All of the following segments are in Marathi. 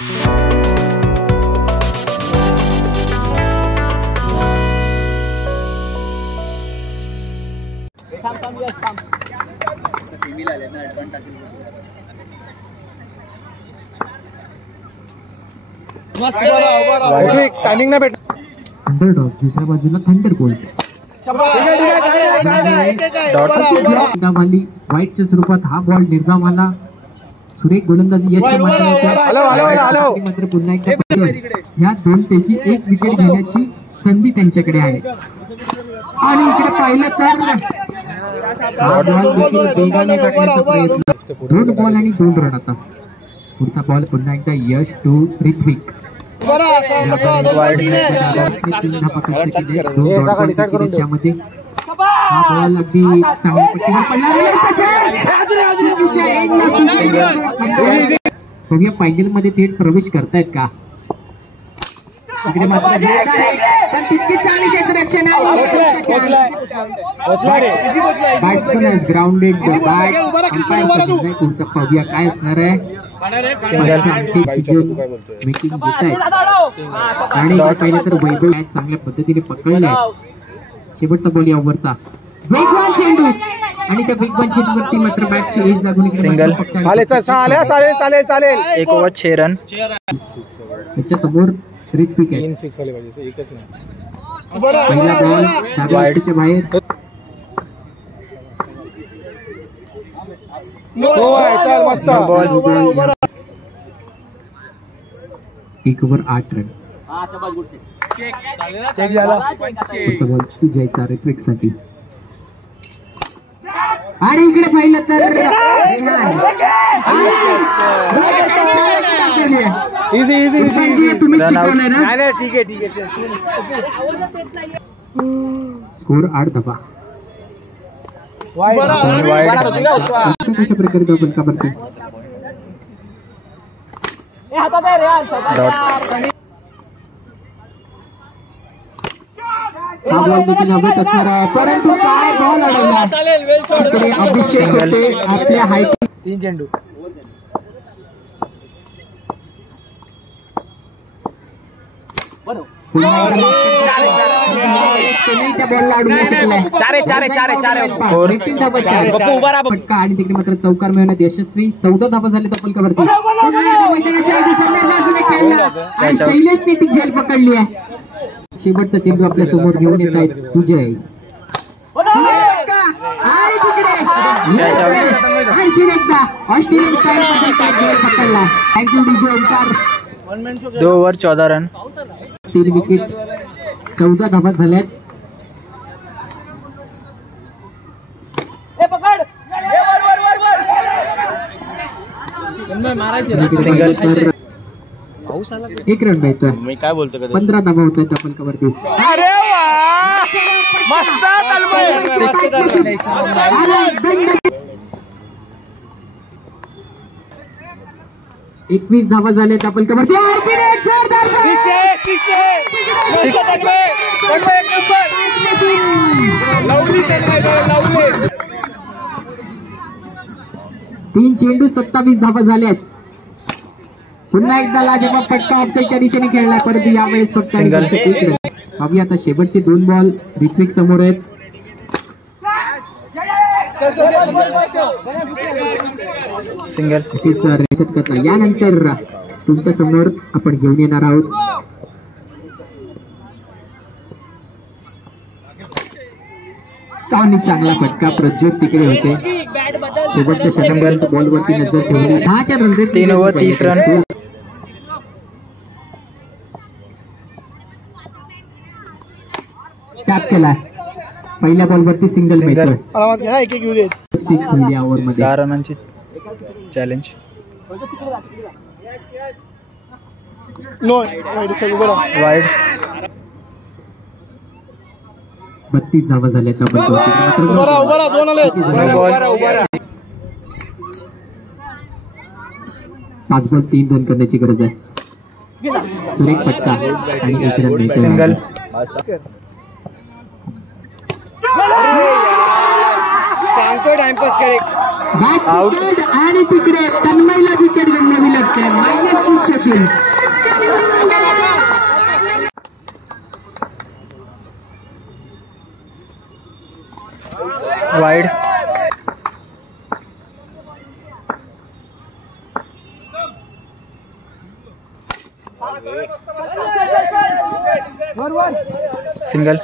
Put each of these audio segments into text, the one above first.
टायमिंग नाही भेट अंडरडॉग दुसऱ्या बाजूला थंडरबोल्ट व्हाईटच्या स्वरूपात हा बॉल निर्धाव आला. सुरेख गोलंदाजी मात्र पुन्हा एकदा ह्या दोन पैकी एक विकेट घेण्याची संधी त्यांच्याकडे आहे. आणि इकडे पाहिलं तर वेगाने टाकण्याचा प्रयत्न. 2 बॉल आणि 2 रन. आता पुढचा बॉल पुन्हा एकदा यश टू ऋत्विक. हा बॉल अगदी चांगल्या पट्टीवर पडला. फायनल मध्ये थेट प्रवेश करतायत का? इकडे मात्र ग्राउंडेड पुढचा पाहूया काय असणार आहे. मीटिंग घेत आहेत आणि पाहिलं तर वैभव चांगल्या पद्धतीने पकडले. शेवटचा बॉल या ओव्हरचा वेगवान चेंडू आणि त्या वेगवान चेंडूवरती मात्र बॅटची एज लागून सिंगल. चालेल 1 ओव्हर 6 रन. त्याच्या समोर ऋत्विक आहे. 3 6 आले पाहिजे, एकच नाही. पहिला बॉल वाईडच्या बाहेर. चल मस्त बॉल. 1 over 8 run. चेक झाला. बॉल सुजायचा ऋत्विक साठी. आणि इकडे पाहिलं तर ठीक आहे. स्कोर 8 धावा. कशा प्रकारे आपण का बरते हा बॉल देखील हवेत असणार आहे, परंतु काय बॉल अडवला. अभिषेक होते आपल्या हाईट. 3 चेंडू. फटका आणि तिकडे मात्र चौकार मिळवण्यात यशस्वी. 14 धावा झाले तपलकावरती. शैलेशने ती झेल पकडली आहे. शेवटचा चेंडू आपल्या समोर घेऊन येत आहेत सुजय. पकडला. Thank you DJ Omkar. 2 over 14 run. 3 wicket. 14 धावा झाल्यात. सिंगल. 1 रन मिळतोय. मी काय बोलतो 15 धावा होत आहेत आपण कवरती. मस्त 21 धावा झाल्यात आपण कवरती. तीन चेंडू 27 धावा झाल्यात. पुन्हा एकदा लाजवाब फटका ऑफसाईडच्या दिशेने खेळला, परंतु यावेळेस फक्त पाहूया आता शेवटचे 2 बॉल ऋत्विक समोर आहेत. सिंगल. यानंतर तुमच्या समोर आपण घेऊन येणार आहोत चांगला फटका. प्रज्योत तिकडे होते. शेवटच्या षटकांत बॉलवरती नजर ठेवली. 10 रन. 3 over 30 run. टॅप केला. पहिल्या बॉलवरती सिंगल मिळतोय. 6 मिली ओव्हर मध्ये 6 रनांची चॅलेंज. वाईड. 32 धावा झाल्या. 5 बॉल 3 रन करण्याची गरज आहे. सुरेख फटका आणि 1 रन मिळतोय. सिंगल. Out. आणि तिकडे तन्मयला विकेट गमवावी लागते. -6 होतील. Wide. Single.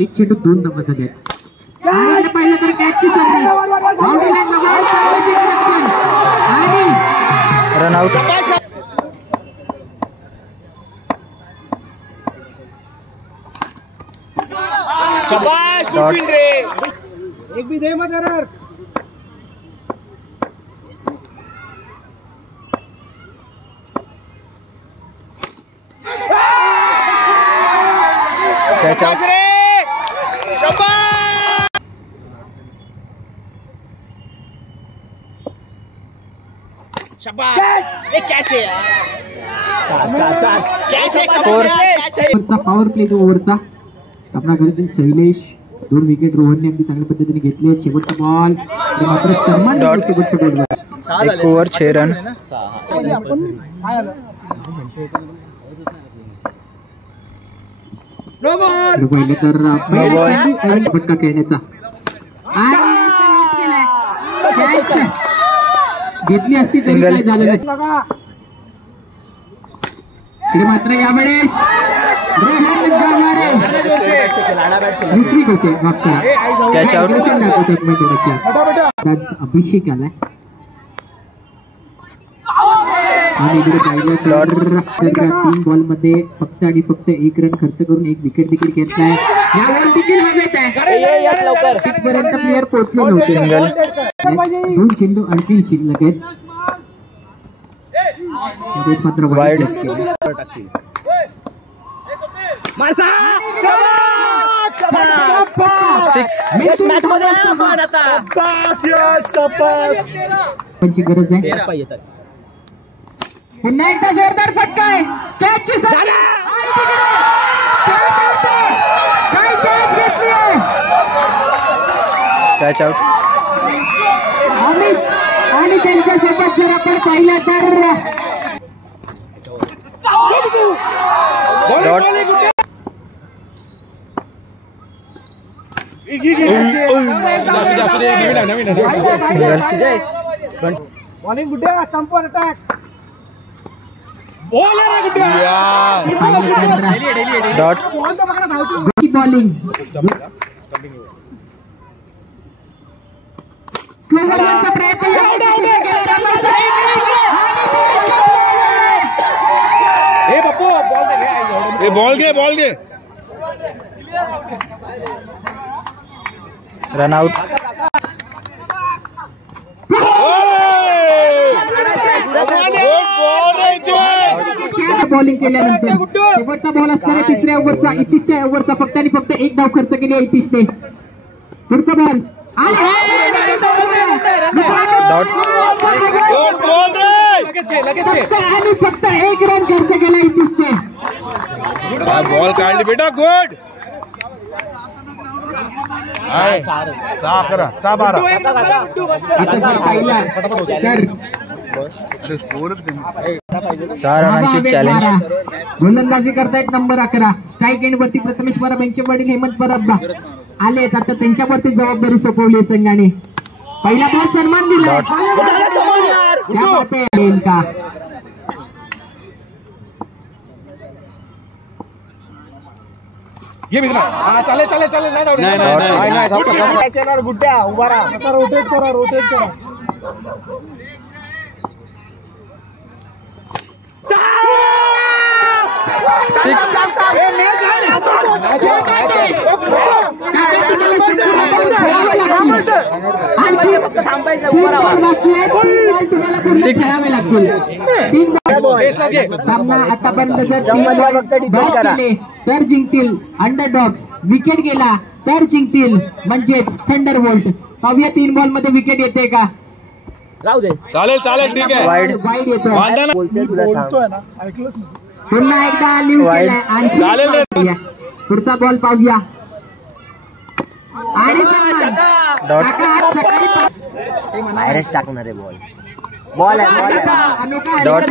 एक चेंडू 2 धावा झाले. पाहिलं तर कॅचची संधी. बाउंड्री लाईन आणि Run out. Dot. एक भी दे मत error. Catch out. Four. Power play ओव्हरचा आपला घरातील शैलेश 2 विकेट रोहनने अगदी चांगल्या पद्धतीने घेतले. शेवटचा बॉल मात्र सन्मान Dot. शेवटच्या बॉलवर. 1 over 6 run. पहिले तर फटका खेळण्याचा घेतली असती तरी Single. काय झालं नाही. तरी मात्र यावेळेस दुसरी होते मागच्या Catch out. अभिषेक आलाय आणि इकडे पाहिलं तर 3 बॉल मध्ये फक्त आणि फक्त 1 रन खर्च करून 1 विकेट देखील घेतलाय. यावेळेस देखील हवेत आहे. तिथपर्यंत प्लेअर पोहोचले नव्हते. Single. 2 चेंडू आणखी शिल्लक आहेत. यावेळेस मात्र Wide. Six. पंची गरज आहे. पुन्हा एकदा जोरदार फटका आहे. कॅचची संधी. काय कॅच घेतली आहे. Catch out. आणि त्यांच्यासोबत जर आपण पाहिलं तर Dot. Single. Bowling good day. Stump for attack. Dot. Bowling ball घे. Run out. बॉलिंग केल्यानंतर शेवटचा बॉल असताना 3ऱ्या ओव्हरचा 31च्या ओव्हरचा फक्त आणि फक्त 1 धाव खर्च केली 31चे. पुढचा बॉल Dot. आणि फक्त 1 रन खर्च केला 31चे. बॉल काढली बेटा. गुड. 6-11 6-12. आता जर पाहिला तर 6 रनांची चॅलेंज. गोलंदाजी करतायत नंबर 11. स्ट्राईक एंड वरती प्रथमेश परब यांचे वडील हेमंत परब आलेत. आता त्यांच्यावरती जबाबदारी सोपवली संघाने. पहिला बॉल सन्मान दिला का. गुड्ड्या उभा राहा. रोटेट करा. तर जिंकतील अंडरडॉग्स. विकेट गेला तर जिंकतील म्हणजेच थंडरबोल्ट. पाहूया 3 बॉल मध्ये विकेट येते का. चालेल चालेल ठीक आहे वाईड वाईड येतो बांधा ना बोलतोय ना ऐकलंच नाही. पुन्हा एकदा लिव्ह वाईड. केलाय आणि चालेल रे. पुढचा बॉल पाहूया आणि डॉट बाहेरच टाकणार आहे बॉल बॉल आहे बॉल आहे डॉट.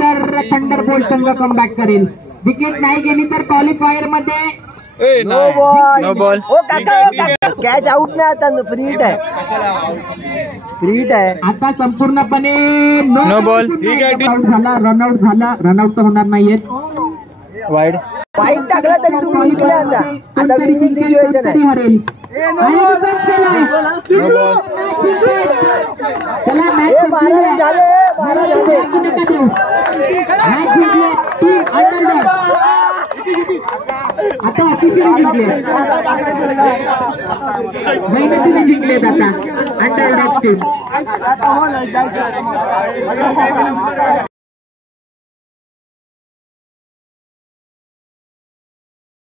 तर थंडरबोल्ट संघ कमबॅक करेल विकेट नाही गेली तर क्वालिफायर मध्ये ए नो नाही बॉल नो बॉल. ओ काका कॅच आउट नाही आता फ्री हिट आहे फ्री हिट आहे आता संपूर्णपणे No ball. ठीक आहे, ठीक. रनआउट झाला रनआउट तर होणार नाहीये वाईड. वाईट टाकला तरी तुम्ही जिंकले आता विन विन सिच्युएशन आहे हरेल आणि defense केलाय. नो बॉल चला match ए 12 झाले 12 झाले नका देऊ. Match जिंकले. Team Underdog. आता ऑफिशियल जिंकले मेहनतीने जिंकलेत आता अंडरडॉग टीम